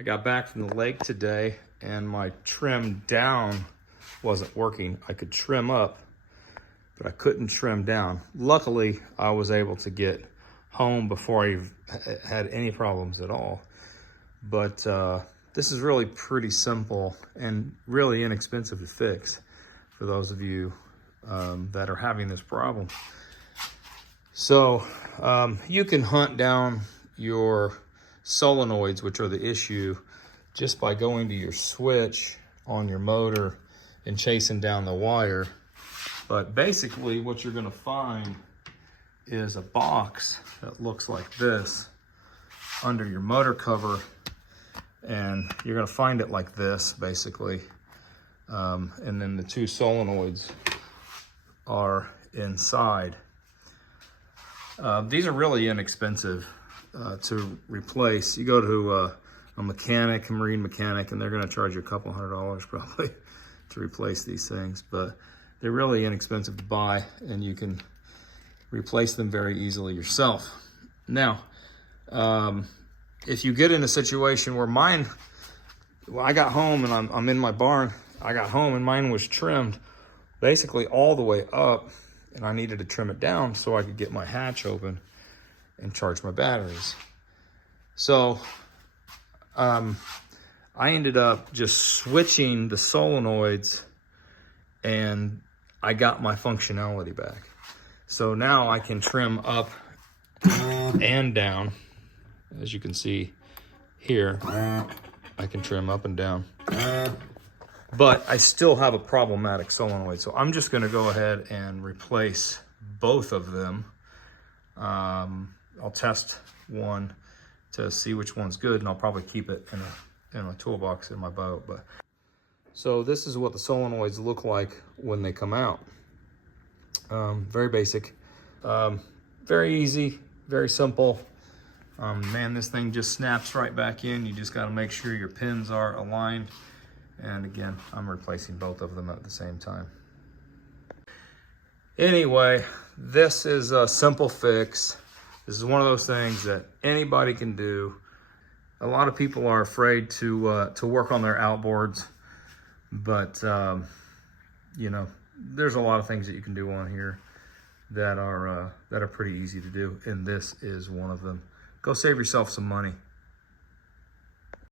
I got back from the lake today and my trim down wasn't working. I could trim up, but I couldn't trim down. Luckily, I was able to get home before I had any problems at all. But this is really pretty simple and really inexpensive to fix for those of you that are having this problem. So you can hunt down your solenoids, which are the issue, just by going to your switch on your motor and chasing down the wire. But basically what you're gonna find is a box that looks like this under your motor cover, and you're gonna find it like this basically. And then the two solenoids are inside. These are really inexpensive to replace. You go to a mechanic, a marine mechanic, and they're gonna charge you a couple $100 probably to replace these things, but they're really inexpensive to buy and you can replace them very easily yourself. Now, if you get in a situation where mine, well, I got home and I'm in my barn, I got home and mine was trimmed basically all the way up, and I needed to trim it down so I could get my hatch open and charge my batteries. So I ended up just switching the solenoids and I got my functionality back. So now I can trim up and down. As you can see here, I can trim up and down. But I still have a problematic solenoid. So I'm just gonna go ahead and replace both of them. I'll test one to see which one's good, and I'll probably keep it in a toolbox in my boat. But so this is what the solenoids look like when they come out. Very basic, very easy, very simple. Man, this thing just snaps right back in. You just gotta make sure your pins are aligned. And again, I'm replacing both of them at the same time. Anyway, this is a simple fix. This is one of those things that anybody can do. A lot of people are afraid to work on their outboards, but you know, there's a lot of things that you can do on here that are pretty easy to do, and this is one of them. Go save yourself some money.